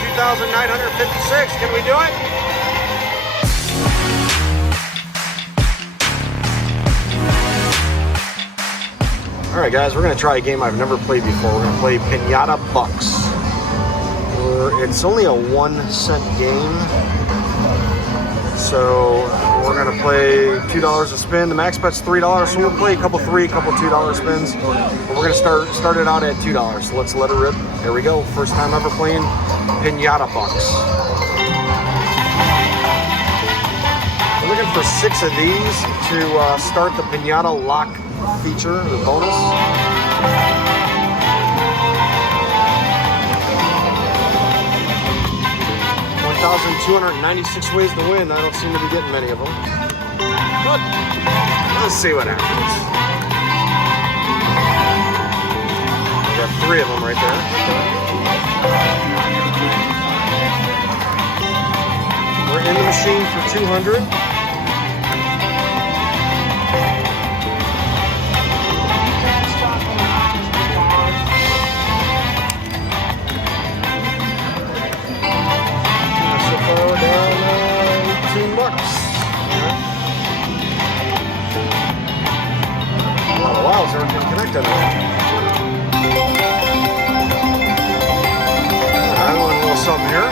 2,956. Can we do it? All right, guys, we're gonna try a game I've never played before. We're gonna play Pinata Bucks. It's only a 1-cent game. So we're gonna play $2 a spin. The max bet's $3, so we'll play a couple $3, couple $2 spins. But we're gonna start it out at $2. So let's let it rip. Here we go. First time ever playing Pinata Bucks. We're looking for 6 of these to start the Pinata lock feature, the bonus. 1,296 ways to win. I don't seem to be getting many of them. But let's see what happens. We got 3 of them right there. We're in the machine for 200. Wilds are connected. I want a little something here.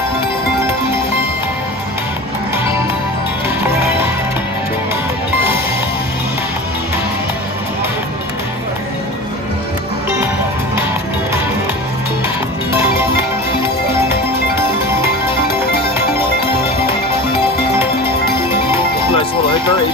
Nice little hit there, $8.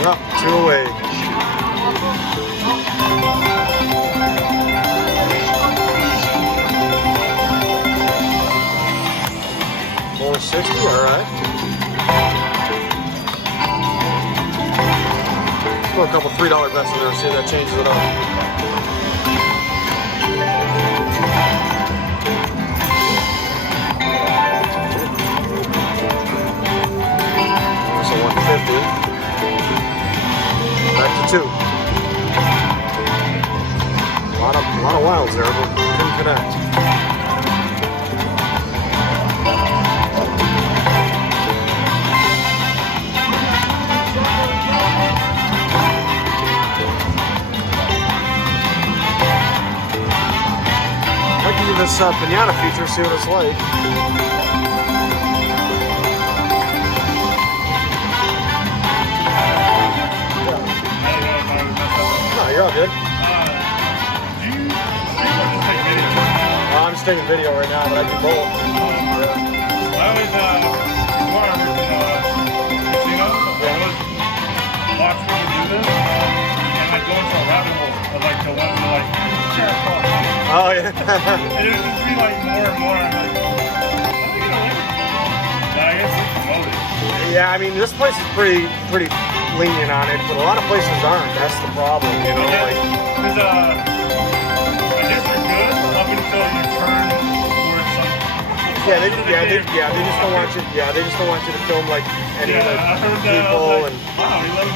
Up, 2 away. $460, all right. Let's throw a couple $3 bets in there, see if that changes it up. There's a 150. Back to 2. A lot of wilds there, but couldn't connect. I'd like to do this Pinata feature, see what it's like. You're all good. I'm just taking video right now, but I can both. I was before I was in casinos, I was watching people do this, and I'd go into a rabbit hole of like the ones that like jackpot. Oh yeah. And it would just be like more and more. I'm like, oh, I guess it's promoted. Yeah, I mean this place is pretty lenient on it, but a lot of places aren't. That's the problem, you know. Yeah, like, because I guess they're good up until you turn towards some. they just don't want you. Yeah, they just don't want you to film like any of the people and. Wow, he let him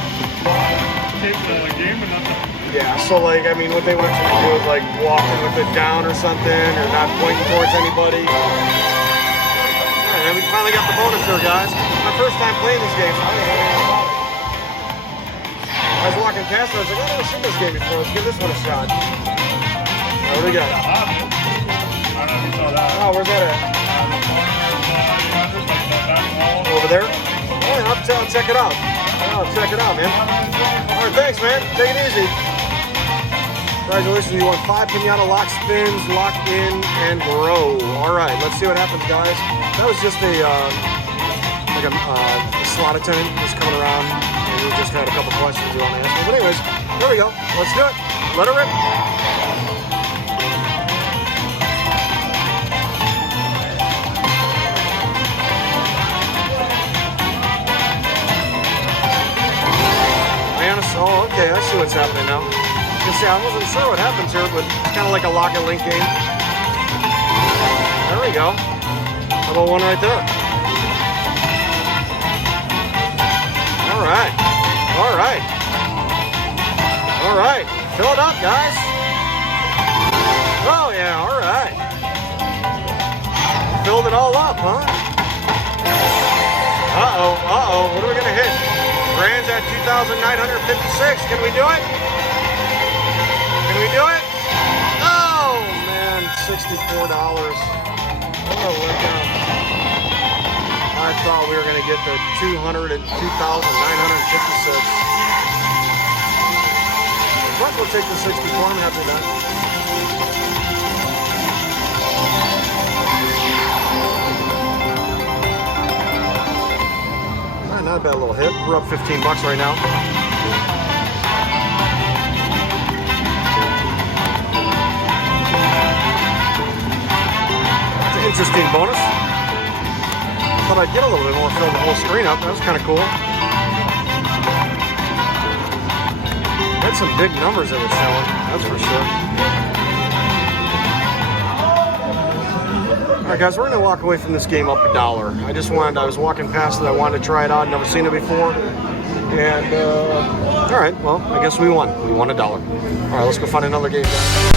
take the game and nothing. Yeah, so like I mean, what they want you to do is like walking with it down or something, or not pointing towards anybody. And we finally got the bonus here, guys. My first time playing this game, so I don't know anything about it. I was walking past it, I was like, I've never seen this game before. Let's give this one a shot. What do we got? I don't know if you saw that. Oh, where's that at? Over there? Oh, yeah, I'll check it out. I'll check it out, man. All right, thanks, man. Take it easy. Congratulations, you won 5 Pinata lock spins, lock in, and grow. All right, let's see what happens, guys. That was just a slot attendant just coming around, and we just had a couple questions you want to ask me. But anyways, There we go. Let's do it. Let her rip. Oh, okay, I see what's happening now. You see, I wasn't sure what happens here, but it's kind of like a lock and link game. There we go. Little one right there. All right. All right. All right. Fill it up, guys. Oh, yeah, all right. Filled it all up, huh? Uh-oh, uh-oh. What are we going to hit? Grand's at 2,956. Can we do it? Can we do it? Oh, man, $64. Oh, look out. I thought we were going to get the 2,956. But we'll take the 64. I'm happy with that. Not a bad little hit. We're up 15 bucks right now. It's an interesting bonus. Thought I'd get a little bit more, fill the whole screen up. That was kind of cool. Had some big numbers that was showing, that's for sure. Alright guys, we're going to walk away from this game up $1. I was walking past it, I wanted to try it out, never seen it before. And, alright, well, I guess we won. We won $1. Alright, let's go find another game, guys.